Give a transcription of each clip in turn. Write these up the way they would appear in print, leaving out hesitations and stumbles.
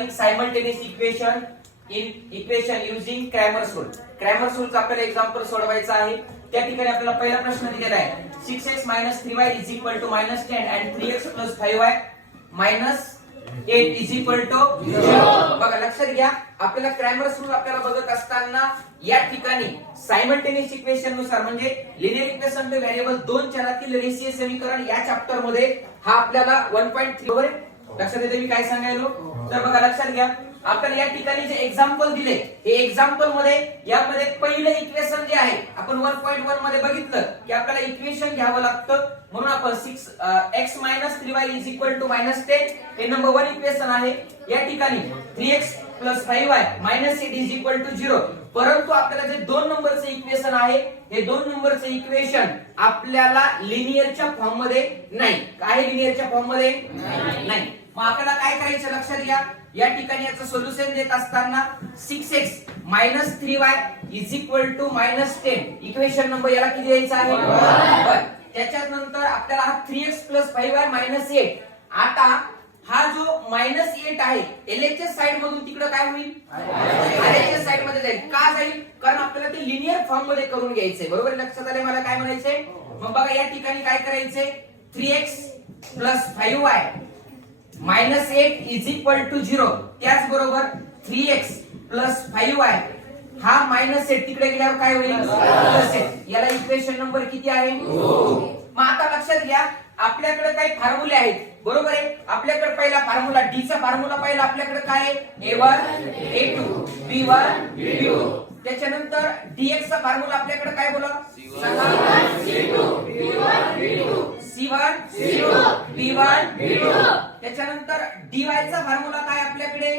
Solving simultaneous equation using Cramer's rule. Cramer's रूलचा आपल्याला example सोडवायचा आहे. त्या ठिकाणी आपल्याला पहिला प्रश्न दिलेला आहे 6x - 3y -10 and 3x + 5y - 8 0. बघा लक्षात घ्या, आपल्याला क्रॅमर्स रूल आपल्याला बघत असताना या ठिकाणी सायमल्टेनियस इक्वेशन नुसार म्हणजे लिनियर इक्वेशन टू व्हेरिएबल दोन चलातील रेषीय समीकरण या चॅप्टर मध्ये हा आपल्याला 1.3 बरोबर आहे. लक्षात येते मी काय सांगायलो. तर बघा लक्षात घ्या, आपल्याला या ठिकाणी जे एक्झाम्पल दिले हे एक्झाम्पल मध्ये यामध्ये पहिलं इक्वेशन जे आहे आपण 1.1 मध्ये बघितलं की आपल्याला इक्वेशन घ्यावं लागतं. म्हणून आपण 6x - 3y -10 हे नंबर 1 इक्वेशन आहे. या ठिकाणी 3x + 5y - 8 0. परंतु आपल्याला जे 2 नंबरचे इक्वेशन आहे हे 2 नंबरचे इक्वेशन आपल्याला लिनियरच्या फॉर्म मध्ये नाही. काय लिनियरच्या फॉर्म मध्ये नाही. मग आपल्याला काय करायचं लक्षात घ्या, या ठिकाणी याचं सोल्युशन देत असताना 6x - 3y -10 इक्वेशन नंबर याला किती द्यायचा आहे 1. त्याच्यानंतर आपल्याला हा 3x + 5y -8 आता हा जो -8 आहे LHS साइड मधून तिकडे काय होईल RHS साइड मध्ये जाईल. का जाईल? कारण आपल्याला ते लिनियर फॉर्म मध्ये करून घ्यायचंय. बरोबर लक्षात आले मला काय म्हणायचंय. मग बघा या ठिकाणी काय करायचंय 3x + 5y -8 0. त्याचबरोबर 3x + 5y हा -8 तिकडे गेल्यावर काय होईल +8. याला इक्वेशन नंबर किती आहे 2. मग आता लक्षात घ्या, आपल्याकडे काही फॉर्म्युले आहेत. बरोबर आहे. आपल्याकडे पहिला फॉर्म्युला D चा फॉर्म्युला पहिला आपल्याकडे काय आहे A1 A2 B1 B2. त्याच्यानंतर dx चा फॉर्म्युला आपल्याकडे काय बोला C1 C2 B1 B2 C1 C2 B1 B2. त्याच्यानंतर dy चा फॉर्म्युला काय आपल्याकडे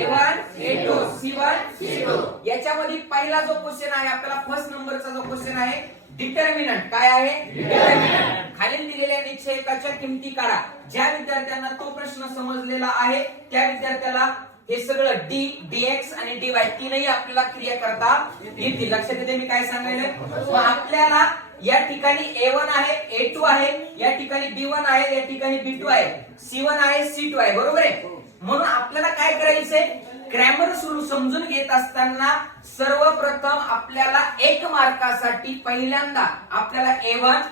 A1 A2 C1 C2. याच्यामध्ये पहिला जो क्वेश्चन आहे आपल्याला फर्स्ट नंबरचा जो क्वेश्चन आहे डिटर्मिनंट काय आहे डिटर्मिनंट. खालील दिलेल्या निश्चयकाच्या किमती काढा. ज्या विद्यार्थ्यांना तो प्रश्न समजलेला आहे त्या विद्यार्थ्याला हे सगळं d dx आणि dy तीनही आपल्याला क्रिया करता येतील. लक्षात येते मी काय सांगायले. मग आपल्याला या ठिकाणी A1 आहे A2 आहे, या ठिकाणी B1 आहे, या ठिकाणी B2 आहे, C1 आहे C2 आहे. बरोबर आहे. म्हणून आपल्याला काय करायचंय क्रॅमर्स रूल समजून घेत असताना सर्वप्रथम आपल्याला 1 मार्कासाठी पहिल्यांदा आपल्याला A1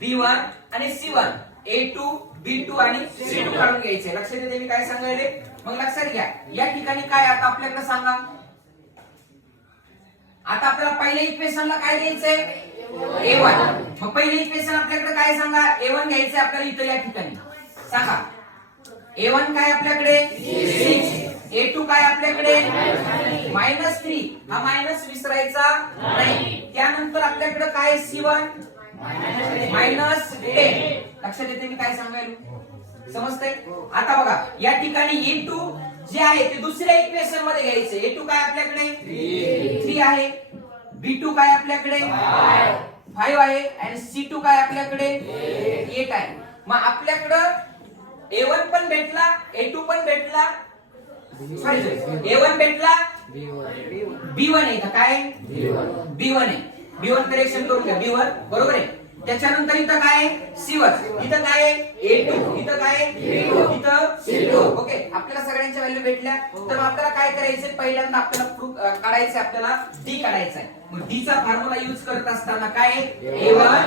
B1 आणि C1 A2 B2 आणि C2 काढून घ्यायचे. लक्षात येते मी काय सांगायले. मग लक्षात घ्या या ठिकाणी काय आता आपल्याकडे सांगा. आता आपल्याला पहिल्या इक्वेशनला काय द्यायचंय A1. मग पहिले इक्वेशन आपल्याकडे काय सांगा A1 घ्यायचंय आपल्याला इथं या ठिकाणी सांगा. A1 काय आपल्याकडे 6, A2 काय आपल्याकडे -3 हा मायनस विसरायचा नाही. त्यानंतर आपल्याकडे काय C1 -10. लक्षात येते मी काय सांगायलो समजतंय. आता बघा या ठिकाणी A2 जे आहे ते दुसऱ्या इक्वेशन मध्ये घ्यायचे. A2 काय आपल्याकडे 3 आहे, B2 काय आपल्याकडे 5 आहे आणि C2 काय आपल्याकडे 8 आहे. मग आपल्याकडे A1 पण भेटला A2 पण भेटला A1 भेटला B1 आहे का काय B1 आहे. B1 करेक्शन करून घ्या B1 बरोबर आहे. त्याच्यानंतर इथं काय आहे C1, इथं काय आहे A2, इथं काय आहे B2, इथं C2. ओके आपल्याला सगळ्यांच्या व्हॅल्यू भेटल्या. तर आपल्याला काय करायचं पहिल्यांदा आपल्याला प्रूफ काढायचं आपल्याला D काढायचा आहे. मग D चा फॉर्म्युला यूज करत असताना काय आहे A1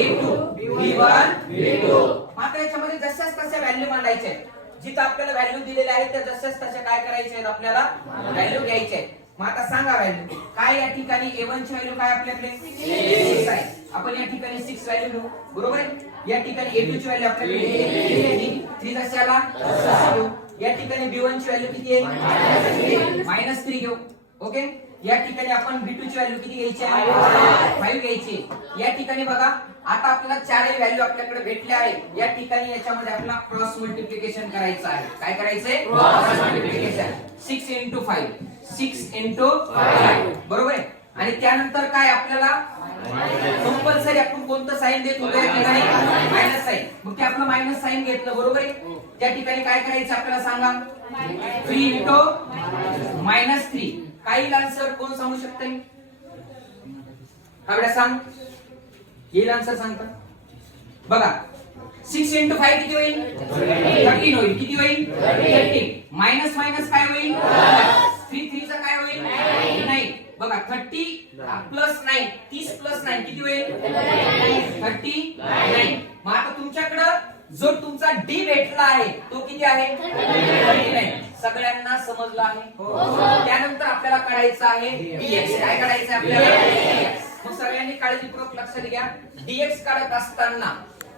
A2 B1 B2. मात्र याच्यामध्ये जशाच तशा व्हॅल्यू मांडायच्या आहेत. जिथं आपल्याला व्हॅल्यू दिलेल्या आहेत त्या जशाच तशा काय करायच्या आहेत आपल्याला व्हॅल्यू घ्यायच्या आहेत. मग आता सांगा व्हॅल्यू काय या ठिकाणी A1 ची व्हॅल्यू काय आपल्याकडे 6 आहे. आपण या ठिकाणी 6 व्हॅल्यू घेऊ बरोबर आहे. या ठिकाणी A2 ची व्हॅल्यू आपल्याकडे 3 कशाला घेऊ. या ठिकाणी B1 ची व्हॅल्यू किती आहे -3 घेऊ. ओके या ठिकाणी आपण B2 ची व्हॅल्यू किती घ्यायची आहे 5 घ्यायची. या ठिकाणी बघा आता आपल्याला चारही व्हॅल्यू आपल्याकडे भेटल्या आहे. या ठिकाणी याच्यामध्ये आपल्याला क्रॉस मल्टिप्लिकेशन करायचं आहे. काय करायचंय क्रॉस मल्टिप्लिकेशन 6 × 5 6 × 5 बरोबर आहे. आणि त्यानंतर काय आपल्याला कंपल्सरी आपण कोणतं साइन देत होतो या ठिकाणी मायनस साइन. मग ते आपलं मायनस साइन घेतलं बरोबर आहे. त्या ठिकाणी काय करायचं आपल्याला सांगा 3 × -3 काही आन्सर कोण सांगू शकते हा बेटा सांग येईल आन्सर सांगता बघा 6 into 5 किती होईल 13 होईल. किती होईल 13. मायनस मायनस काय होईल 3 3 चा काय होईल 9. बघा 30 प्लस 9 30 प्लस 9 किती होईल 39. मग आता तुमच्याकडं जो तुमचा डी भेटला आहे तो किती आहे 39. सगळ्यांना समजलं आहे. त्यानंतर आपल्याला काढायचं आहे डीएक्स. काय काढायचं आहे आपल्याला dx. मग सगळ्यांनी काळजीपूर्वक लक्षात घ्या. डीएक्स काढत असताना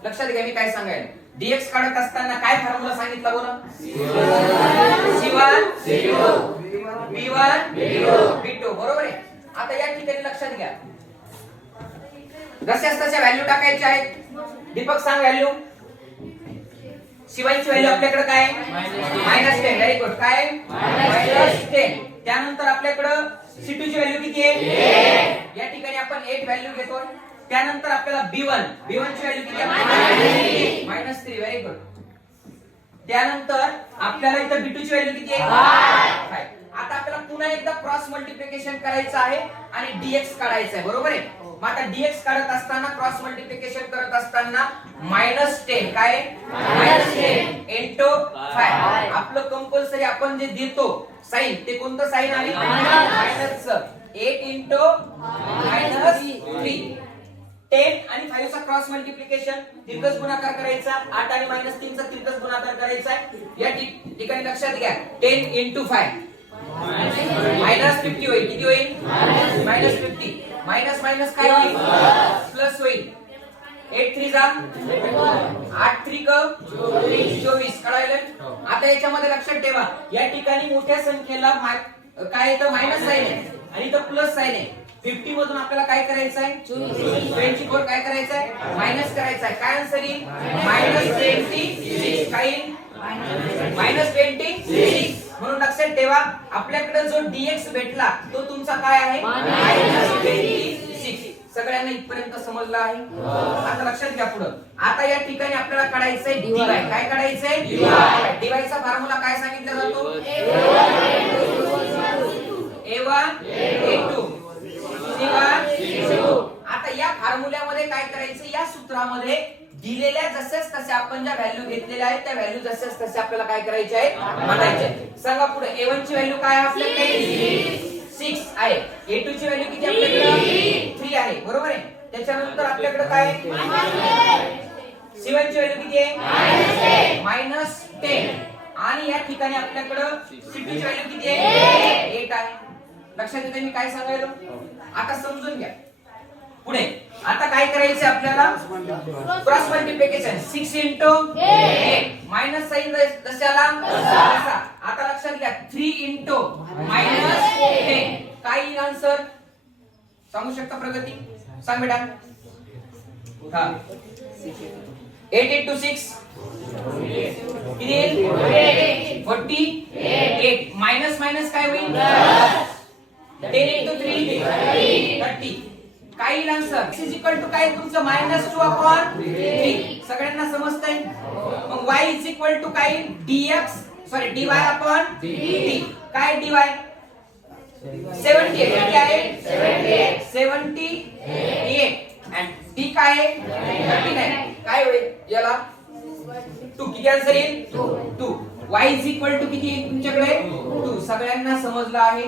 लक्षात घ्या मी काय सांगायला. डीएक्स काढत असताना काय फॉर्म्युला सांगितला बोला C1 B1 B2 बरोबर आहे. आता या ठिकाणी लक्षात घ्या जशाच तशा व्हॅल्यू टाकायच्या आहेत. दीपक सांग व्हॅल्यू. शिवायची व्हॅल्यू आपल्याकडे काय -10. Very good. काय -10. त्यानंतर आपल्याकडे C2 ची व्हॅल्यू किती आहे या ठिकाणी आपण 8 व्हॅल्यू घेतो. त्यानंतर आपल्याला B1 ची व्हॅल्यू किती आहे -3. Very good. त्यानंतर आपल्याला इथं B2 ची व्हॅल्यू किती आहे 5. आता आपल्याला पुन्हा एकदा क्रॉस मल्टिप्लिकेशन करायचं आहे आणि डीएक्स काढायचं आहे बरोबर आहे. मग आता डीएक्स काढत असताना क्रॉस मल्टिप्लिकेशन करत असताना -10 काय -10 इंटू 5. आपलं कंपल्सरी आपण जे देतो साइन ते कोणतं साइन आहे मायनसचं. 8 इंटू -3. 10 आणि 5 चा क्रॉस मल्टिप्लिकेशन तिरकस गुणाकार करायचा. 8 आणि -3 चा तिरकस गुणाकार करायचा आहे. या ठिकाणी लक्षात घ्या 10 इंटू 5 -50 होईल. किती होईल -50. मायनस मायनस काय होईल प्लस होईल. 8 3 जा 8 3 क 24 कळायलं. आता याच्यामध्ये लक्षात ठेवा या ठिकाणी मोठ्या संख्येला काय येतं मायनस साइन आहे आणि इथं प्लस साइन आहे. 50 मधून आपल्याला काय करायचं आहे 24 काय करायचं आहे मायनस करायचं आहे. काय आन्सर येईल -26. काय येईल -26. म्हणून लक्षात ठेवा आपल्याकडे जो डीएक्स भेटला तो तुमचा काय आहे -26. सगळ्यांना इथपर्यंत समजलं आहे. आता लक्षात घ्या पुढे. आता या ठिकाणी आपल्याला काढायचंय डीवाय. काय काढायचंय डीवाय चा फॉर्म्युला काय सांगितला जातो A1 A2 C1 C2. आता या फॉर्म्युल्यामध्ये काय करायचं या सूत्रामध्ये दिलेल्या जसेच तसे आपण ज्या व्हॅल्यू घेतलेल्या आहेत त्या व्हॅल्यू जसेच तसे आपल्याला काय करायचे आहे म्हणायचे. सांगा पुढे A1 ची व्हॅल्यू काय आहे आपल्याकडे 6 आहे. A2 ची व्हॅल्यू किती आपल्याकडे 3 आहे बरोबर आहे. त्याच्यानंतर आपल्याकडे काय C1 ची व्हॅल्यू किती आहे -10. आणि या ठिकाणी आपल्याकडे C2 ची व्हॅल्यू किती आहे 8 आहे. लक्षात येते मी काय सांगायलो. आता समजून घ्या पुढे. आता काय करायचं आपल्याला cross multiplication 6 into 8 minus sign दशाला तसा. आता लक्षात घ्या 3 इंटू -10 काय येईल आन्सर सांगू शकता प्रगती सांग बेटा. हा 8 इंटू 6 किती येईल 48. मायनस मायनस काय होईल 10 इंटू 3 30. काय येईल आन्सर इज इक्वल टू काय तुमचं -2/3. सगळ्यांना समजतंय. मग y इज इक्वल टू काय dy अपॉन dt. काय dy 78 किती आहे 78 and d काय आहे 39. काय होईल याला 2. किती आन्सर येईल 2. y इज इक्वल टू किती तुमच्याकडे 2. सगळ्यांना समजलं आहे.